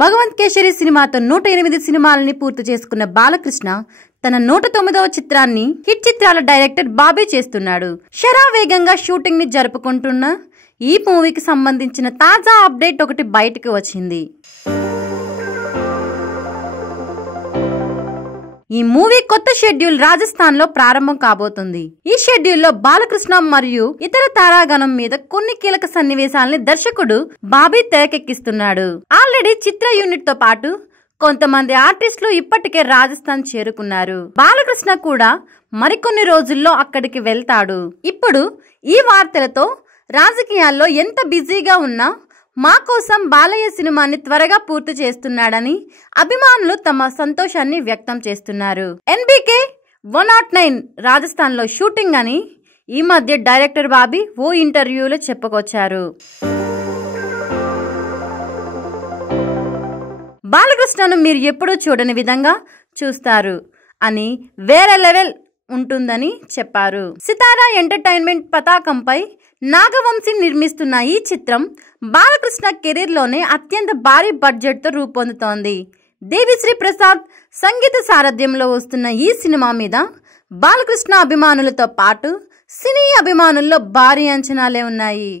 భగవంత్ కేసరి సినిమాతో 108 సినిమాలని పూర్తి చేసుకున్న బాలకృష్ణ తన 109వ చిత్రాన్ని హిట్ చిత్రాల డైరెక్టర్ బాబీ చేస్తున్నాడు. శరవేగంగా షూటింగ్ ని జరుపుకుంటున్న ఈ మూవీకి సంబంధించిన తాజా అప్డేట్ ఒకటి బయటకు వచ్చింది. ఈ మూవీ కొత్త షెడ్యూల్ రాజస్థాన్ లో ప్రారంభం కాబోతుంది. ఈ షెడ్యూల్లో బాలకృష్ణ మరియు ఇతర తారాగణం మీద కొన్ని కీలక సన్నివేశాలని దర్శకుడు బాబీ తెరకెక్కిస్తున్నాడు. ఆల్రెడీ చిత్ర యూనిట్ తో పాటు కొంతమంది ఆర్టిస్టులు ఇప్పటికే రాజస్థాన్ చేరుకున్నారు. బాలకృష్ణ కూడా మరికొన్ని రోజుల్లో అక్కడికి వెళ్తాడు. ఇప్పుడు ఈ వార్తలతో రాజకీయాల్లో ఎంత బిజీగా ఉన్నా మా కోసం బాలయ్య సినిమాని త్వరగా పూర్తి చేస్తున్నాడని అభిమానులు తమ సంతోషాన్ని వ్యక్తం చేస్తున్నారు. NBK 109 రాజస్థాన్ లో షూటింగ్ అని ఈ మధ్య డైరెక్టర్ బాబీ ఓ ఇంటర్వ్యూలో చెప్పుకొచ్చారు. బాలకృష్ణను మీరు ఎప్పుడూ చూడని విధంగా చూస్తారు అని వేరే లెవెల్ ఉంటుందని చెప్పారు. సితారా ఎంటర్టైన్మెంట్ పతాకంపై నాగవంశీ నిర్మిస్తున్న ఈ చిత్రం బాలకృష్ణ కెరీర్ లోనే అత్యంత భారీ బడ్జెట్ తో రూపొందుతోంది. దేవిశ్రీ ప్రసాద్ సంగీత సారథ్యంలో వస్తున్న ఈ సినిమా మీద బాలకృష్ణ అభిమానులతో పాటు సినీ అభిమానుల్లో భారీ అంచనాలే ఉన్నాయి.